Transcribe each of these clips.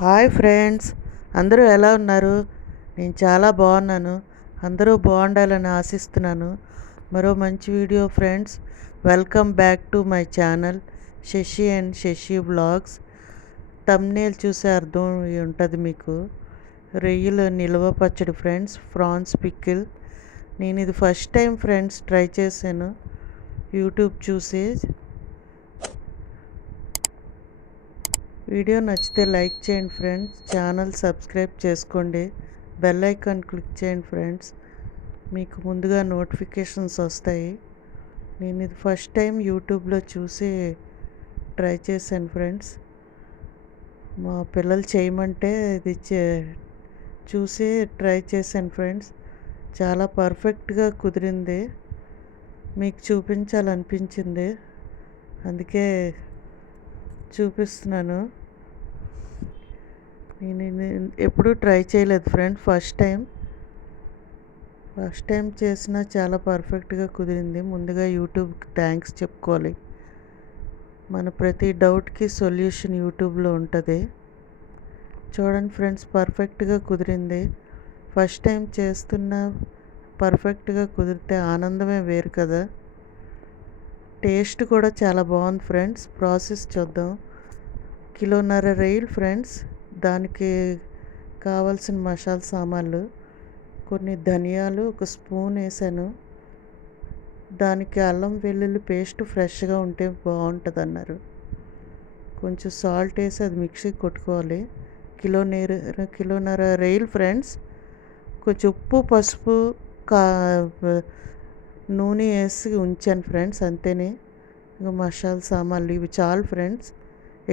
Hi friends, అందరూ ఎలా ఉన్నారు? నేను చాలా బాగున్నాను. అందరూ బాగుండాలని ఆశిస్తున్నాను. మరో మంచి video friends. Welcome back to my channel Sashi and Sashi vlogs. Thumbnail చూసే అర్థం ఉంటుంది మీకు. రొయ్యలు నిల్వ పచ్చడి ఫ్రెండ్స్, ప్రాన్స్ పికిల్. నేను ఇది ఫస్ట్ టైం ఫ్రెండ్స్ ట్రై చేశాను యూట్యూబ్ చూసి. వీడియో నచ్చితే లైక్ చేయండి ఫ్రెండ్స్, ఛానల్ సబ్స్క్రైబ్ చేసుకోండి, బెల్ ఐకాన్ క్లిక్ చేయండి ఫ్రెండ్స్, మీకు ముందుగా నోటిఫికేషన్స్ వస్తాయి. నేను ఇది ఫస్ట్ టైం యూట్యూబ్లో చూసి ట్రై చేశాను ఫ్రెండ్స్. మా పిల్లలు చేయమంటే ఇది చూసి ట్రై చేశాను ఫ్రెండ్స్. చాలా పర్ఫెక్ట్గా కుదిరింది, మీకు చూపించాలనిపించింది, అందుకే చూపిస్తున్నాను. నేను ఎప్పుడూ ట్రై చేయలేదు ఫ్రెండ్, ఫస్ట్ టైం చేసినా చాలా పర్ఫెక్ట్గా కుదిరింది. ముందుగా యూట్యూబ్కి థ్యాంక్స్ చెప్పుకోవాలి. మన ప్రతి డౌట్కి సొల్యూషన్ యూట్యూబ్లో ఉంటుంది. చూడండి ఫ్రెండ్స్, పర్ఫెక్ట్గా కుదిరింది. ఫస్ట్ టైం చేస్తున్నా పర్ఫెక్ట్గా కుదిరితే ఆనందమే వేరు కదా. టేస్ట్ కూడా చాలా బాగుంది ఫ్రెండ్స్. ప్రాసెస్ చూద్దాం. 1.5 కిలో రొయ్యలు ఫ్రెండ్స్, దానికి కావాల్సిన మసాలా సామాన్లు: కొన్ని ధనియాలు, 1 స్పూన్ వేసాను. దానికి అల్లం వెల్లుల్లి పేస్ట్ ఫ్రెష్గా ఉంటే బాగుంటుంది అన్నారు. కొంచెం సాల్ట్ వేసి అది మిక్సీ కొట్టుకోవాలి. కిలోన్నర రొయ్యలు ఫ్రెండ్స్. కొంచెం ఉప్పు, పసుపు, నూనె వేసి ఉంచాను ఫ్రెండ్స్, అంతేనే. ఇంకా మసాలా సామాన్లు ఇవి చాలు ఫ్రెండ్స్,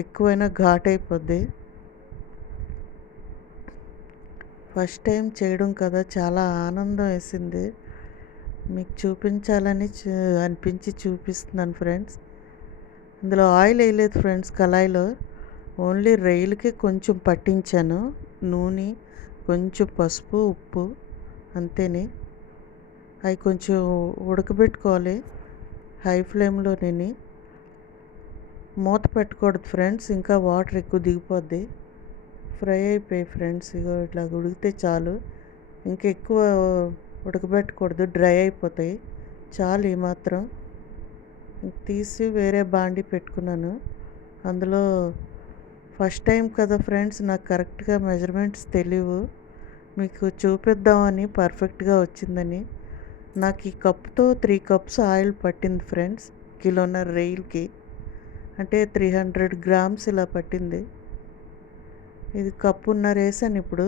ఎక్కువైనా ఘాట్ అయిపోద్ది. ఫస్ట్ టైం చేయడం కదా, చాలా ఆనందం వేసింది. మీకు చూపించాలని అనిపించి చూపిస్తున్నాను ఫ్రెండ్స్. ఇందులో ఆయిల్ వేయలేదు ఫ్రెండ్స్, కళాయిలో ఓన్లీ రొయ్యలకి కొంచెం పట్టించాను నూనె, కొంచెం పసుపు, ఉప్పు, అంతేనే. అవి కొంచెం ఉడకబెట్టుకోవాలి హై ఫ్లేమ్లోనే. మూత పెట్టకూడదు ఫ్రెండ్స్, ఇంకా వాటర్ ఎక్కువ దిగిపోద్ది. ఫ్రై అయిపోయి ఫ్రెండ్స్, ఇగో ఇట్లా ఉడికితే చాలు, ఇంకా ఎక్కువ ఉడకబెట్టకూడదు, డ్రై అయిపోతాయి. చాలు ఈ మాత్రం. తీసి వేరే బాండి పెట్టుకున్నాను. అందులో ఫస్ట్ టైం కదా ఫ్రెండ్స్, నాకు కరెక్ట్గా మెజర్మెంట్స్ తెలియవు, మీకు చూపిద్దామని పర్ఫెక్ట్గా వచ్చిందని. నాకు ఈ కప్తో 3 కప్స్ ఆయిల్ పట్టింది ఫ్రెండ్స్. 1.5 కిలో రొయ్యలకి అంటే 300 గ్రామ్స్ ఇలా పట్టింది. ఇది కప్పున్నర వేసాను. ఇప్పుడు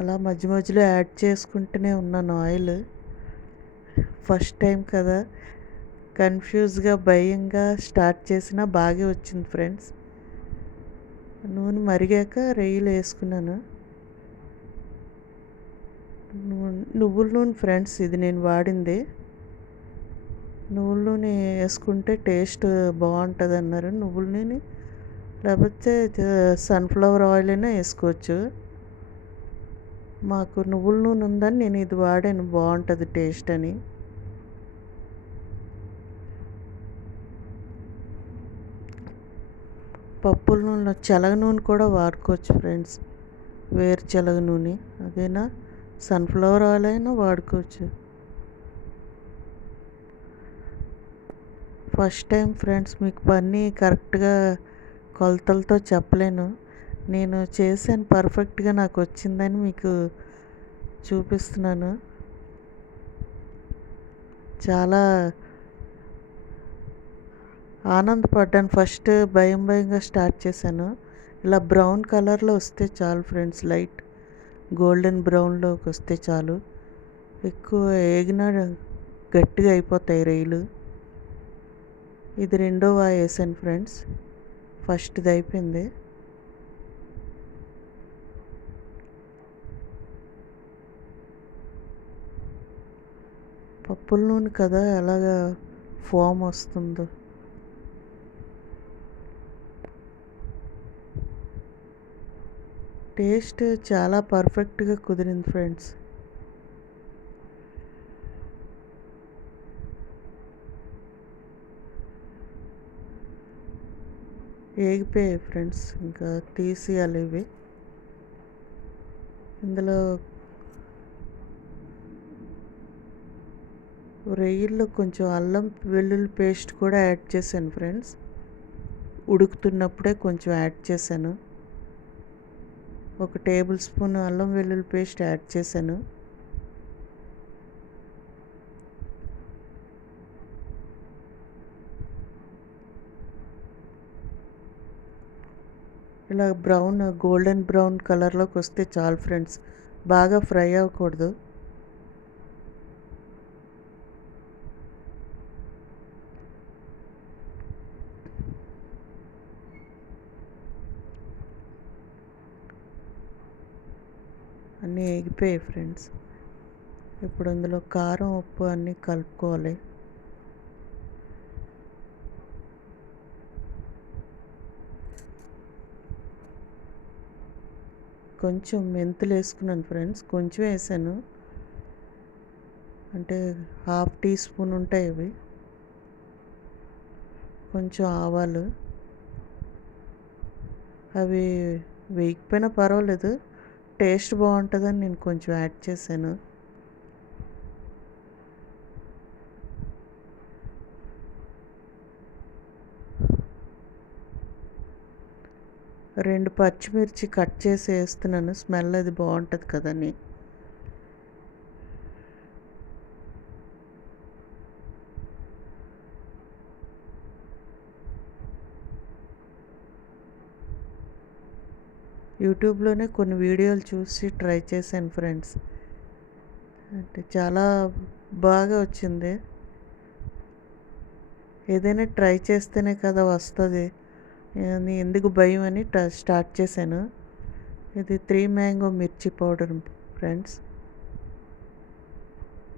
అలా మధ్య మధ్యలో యాడ్ చేసుకుంటూనే ఉన్నాను ఆయిల్. ఫస్ట్ టైం కదా, కన్ఫ్యూజ్గా భయంగా స్టార్ట్ చేసినా బాగా వచ్చింది ఫ్రెండ్స్. నూనె మరిగాక రొయ్యలు వేసుకున్నాను. నువ్వుల నూనె ఫ్రెండ్స్, ఇది నేను వాడింది. నువ్వుల నూనె వేసుకుంటే టేస్ట్ బాగుంటుంది అన్నారు. నువ్వుల నూనె లేకపోతే సన్ఫ్లవర్ ఆయిల్ అయినా వేసుకోవచ్చు. మాకు నువ్వుల నూనె ఉందని నేను ఇది వాడాను, బాగుంటుంది టేస్ట్ అని. పప్పుల నూనె, శనగ నూనె కూడా వాడుకోవచ్చు ఫ్రెండ్స్, వేరుశనగ నూనె, అదేనా సన్ఫ్లవర్ ఆయిల్ అయినా వాడుకోవచ్చు. ఫస్ట్ టైం ఫ్రెండ్స్, మీకు పని కరెక్ట్గా కొలతలతో చెప్పలేను. నేను చేశాను, పర్ఫెక్ట్గా నాకు వచ్చిందని మీకు చూపిస్తున్నాను. చాలా ఆనందపడ్డాను. ఫస్ట్ భయంగా స్టార్ట్ చేశాను. ఇలా బ్రౌన్ కలర్లో వస్తే చాలు ఫ్రెండ్స్, లైట్ గోల్డెన్ బ్రౌన్లోకి వస్తే చాలు. ఎక్కువ ఏగినా గట్టిగా అయిపోతాయి రొయ్యలు. ఇది రెండో వాయి వేసాను ఫ్రెండ్స్, ఫస్ట్ది అయిపోయింది. పప్పుల నూనె కదా, ఎలాగా ఫోమ్ వస్తుందో. టేస్ట్ చాలా పర్ఫెక్ట్గా కుదిరింది ఫ్రెండ్స్. ఏగిపోయాయి ఫ్రెండ్స్, ఇంకా తీసేయాలి ఇవి. ఇందులో రొయ్యల్లో కొంచెం అల్లం వెల్లుల్లి పేస్ట్ కూడా యాడ్ చేశాను ఫ్రెండ్స్. ఉడుకుతున్నప్పుడే కొంచెం యాడ్ చేశాను. 1 టేబుల్ స్పూన్ అల్లం వెల్లుల్లి పేస్ట్ యాడ్ చేశాను. ఇలా గోల్డెన్ బ్రౌన్ కలర్లోకి వస్తే చాలు ఫ్రెండ్స్, బాగా ఫ్రై అవ్వకూడదు. అన్నీ వేగిపోయాయి ఫ్రెండ్స్. ఇప్పుడు అందులో కారం, ఉప్పు అన్నీ కలుపుకోవాలి. కొంచెం మెంతులు వేసుకున్నాను ఫ్రెండ్స్, కొంచెం వేసాను, అంటే 1/2 టీ స్పూన్ ఉంటాయి ఇవి. కొంచెం ఆవాలు, అవి వేయకపోయినా పర్వాలేదు, టేస్ట్ బాగుంటుందని నేను కొంచెం యాడ్ చేశాను. 2 పచ్చిమిర్చి కట్ చేసి వేస్తున్నాను, స్మెల్ అది బాగుంటుంది కదని. యూట్యూబ్లోనే కొన్ని వీడియోలు చూసి ట్రై చేశాను ఫ్రెండ్స్, అంటే చాలా బాగా వచ్చింది. ఏదైనా ట్రై చేస్తేనే కదా వస్తుంది, ఎందుకు భయం అని స్టార్ట్ చేశాను. ఇది 3 మ్యాంగో మిర్చి పౌడర్ ఫ్రెండ్స్.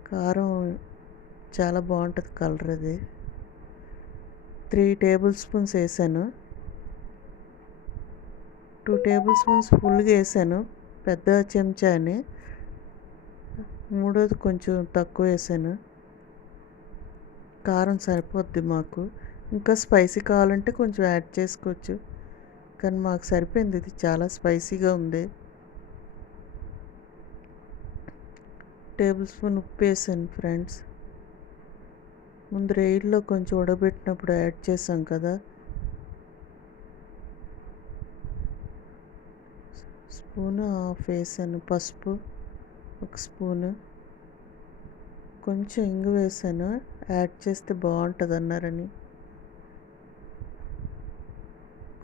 కారం చాలా బాగుంటుంది కలర్. అది 3 టేబుల్ స్పూన్స్ వేసాను. 2 టేబుల్ స్పూన్స్ ఫుల్గా వేసాను, పెద్ద చెంచా అని. మూడోది కొంచెం తక్కువ వేసాను. కారం సరిపోద్ది మాకు, ఇంకా స్పైసీ కావాలంటే కొంచెం యాడ్ చేసుకోవచ్చు, కానీ మాకు సరిపోయింది. ఇది చాలా స్పైసీగా ఉంది. టేబుల్ స్పూన్ ఉప్పు వేసాను ఫ్రెండ్స్. ముందు రైల్లో కొంచెం ఉడకబెట్టినప్పుడు యాడ్ చేసాం కదా. స్పూను హాఫ్ వేసాను పసుపు, 1 స్పూను. కొంచెం ఇంగు వేసాను, యాడ్ చేస్తే బాగుంటుంది అన్నారని.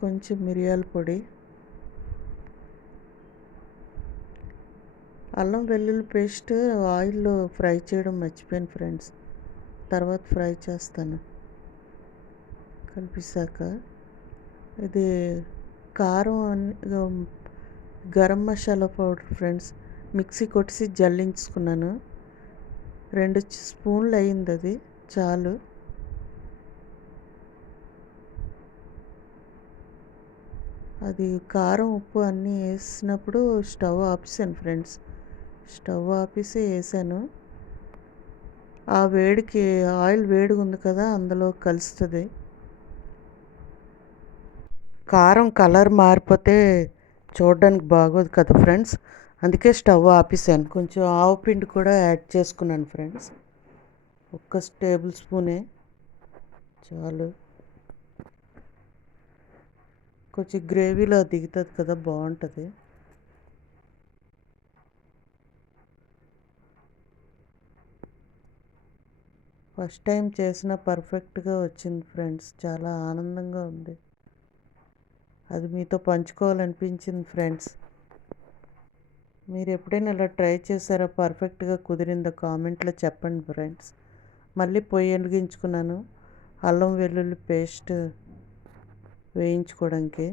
కొంచెం మిరియాల పొడి, అల్లం వెల్లుల్లి పేస్ట్ ఆయిల్లో ఫ్రై చేయడం మర్చిపోయాను ఫ్రెండ్స్, తర్వాత ఫ్రై చేస్తాను కలిపిసాక. ఇది కారం, garam masala powder friends, mixie కొట్టేసి జల్లించుకున్నాను. 2 స్పూన్లు అయింది, అది చాలు. అది కారం, ఉప్పు అన్నీ వేసినప్పుడు స్టవ్ ఆపేసాను ఫ్రెండ్స్. స్టవ్ ఆపేసి వేసాను. ఆ వేడికి ఆయిల్ వేడిగా ఉంది కదా, అందులో కలుస్తుంది. కారం కలర్ మారిపోతే చూడడానికి బాగోదు కదా ఫ్రెండ్స్, అందుకే స్టవ్ ఆపేసాను. కొంచెం ఆవు పిండి కూడా యాడ్ చేసుకున్నాను ఫ్రెండ్స్, 1 టేబుల్ స్పూనే చాలు. కొంచెం గ్రేవీలో దిగుతుంది కదా, బాగుంటుంది. ఫస్ట్ టైం చేసిన పర్ఫెక్ట్గా వచ్చింది ఫ్రెండ్స్, చాలా ఆనందంగా ఉంది. అది మీతో పంచుకోవాలనిపించింది ఫ్రెండ్స్. మీరు ఎప్పుడైనా ఇలా ట్రై చేశారో, పర్ఫెక్ట్గా కుదిరిందో కామెంట్లో చెప్పండి ఫ్రెండ్స్. మళ్ళీ పొయ్యి వెలిగించుకున్నాను, అల్లం వెల్లుల్లి పేస్ట్ వేయించుకోవడానికి.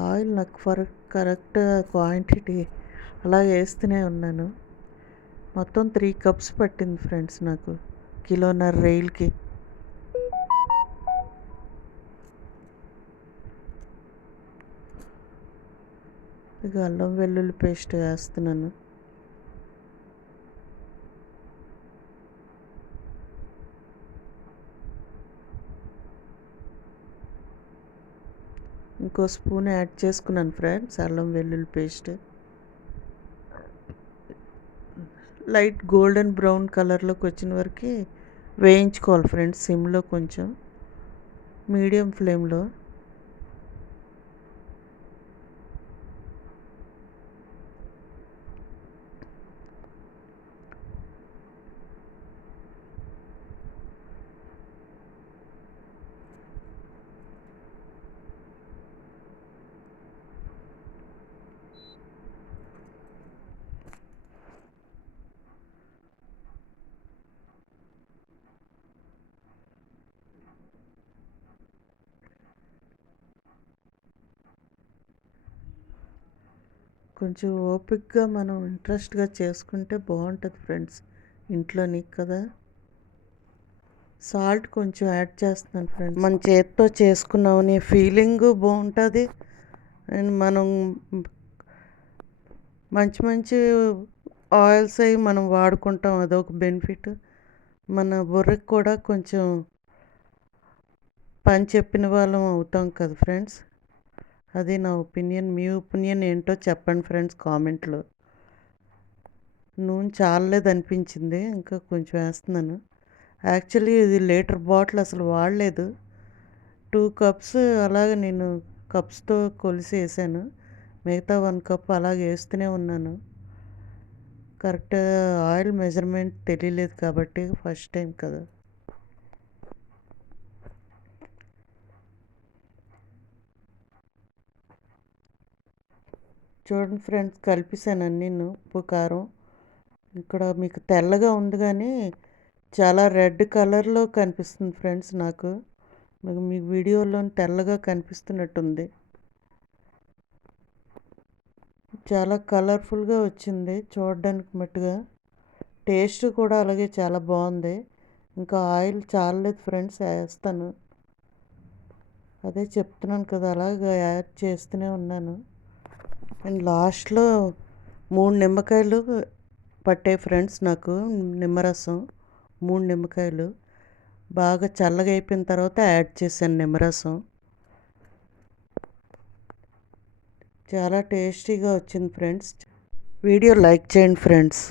ఆయిల్ నాకు కరెక్ట్ క్వాంటిటీ అలా వేస్తూనే ఉన్నాను. మొత్తం 3 కప్స్ పట్టింది ఫ్రెండ్స్ నాకు, 1.5 కిలో రైల్కి. ఇక అల్లం వెల్లుల్లి పేస్ట్ వేస్తున్నాను. ఇంకో స్పూన్ యాడ్ చేసుకున్నాను ఫ్రెండ్స్ అల్లం వెల్లుల్లి పేస్ట్. లైట్ గోల్డెన్ బ్రౌన్ కలర్లోకి వచ్చిన వరకు వేయించుకోవాలి ఫ్రెండ్స్, సిమ్లో కొంచెం మీడియం ఫ్లేమ్లో. కొంచెం ఓపిక్గా మనం ఇంట్రెస్ట్గా చేసుకుంటే బాగుంటుంది ఫ్రెండ్స్, ఇంట్లోని కదా. సాల్ట్ కొంచెం యాడ్ చేస్తున్నాను ఫ్రెండ్స్, మన చేతితో చేసుకున్నామనే ఫీలింగ్ బాగుంటుంది. అండ్ మనం మంచి మంచి ఆయిల్స్ అవి మనం వాడుకుంటాం, అదొక బెనిఫిట్. మన బుర్రకి కూడా కొంచెం పని చెప్పిన వాళ్ళం అవుతాం కదా ఫ్రెండ్స్. అది నా ఒపీనియన్. మీ ఒపీనియన్ ఏంటో చెప్పండి ఫ్రెండ్స్ కామెంట్లో. నూనె చాలలేదు అనిపించింది, ఇంకా కొంచెం వేస్తున్నాను. యాక్చువల్లీ ఇది లీటర్ బాటిల్ అసలు వాడలేదు, 2 కప్స్ అలాగే నేను కప్స్తో కొలిసి వేసాను. మిగతా 1 కప్ అలాగే వేస్తూనే ఉన్నాను. కరెక్ట్ ఆయిల్ మెజర్మెంట్ తెలియలేదు కాబట్టి ఫస్ట్ టైం కదా. చూడండి ఫ్రెండ్స్, కలిపేసాను అన్నీ, ఉప్పు కారం. ఇక్కడ మీకు తెల్లగా ఉంది కానీ చాలా రెడ్ కలర్లో కనిపిస్తుంది ఫ్రెండ్స్ నాకు. మీకు వీడియోలో తెల్లగా కనిపిస్తున్నట్టుంది. చాలా కలర్ఫుల్గా వచ్చింది చూడడానికి మట్టుగా. టేస్ట్ కూడా అలాగే చాలా బాగుంది. ఇంకా ఆయిల్ చాలలేదు ఫ్రెండ్స్, వేస్తాను. అదే చెప్తున్నాను కదా, అలాగే యాడ్ చేస్తూనే ఉన్నాను. అండ్ లాస్ట్లో 3 నిమ్మకాయలు పట్టాయి ఫ్రెండ్స్ నాకు, నిమ్మరసం 3 నిమ్మకాయలు. బాగా చల్లగా అయిపోయిన తర్వాత యాడ్ చేశాను నిమ్మరసం. చాలా టేస్టీగా వచ్చింది ఫ్రెండ్స్. వీడియో లైక్ చేయండి ఫ్రెండ్స్.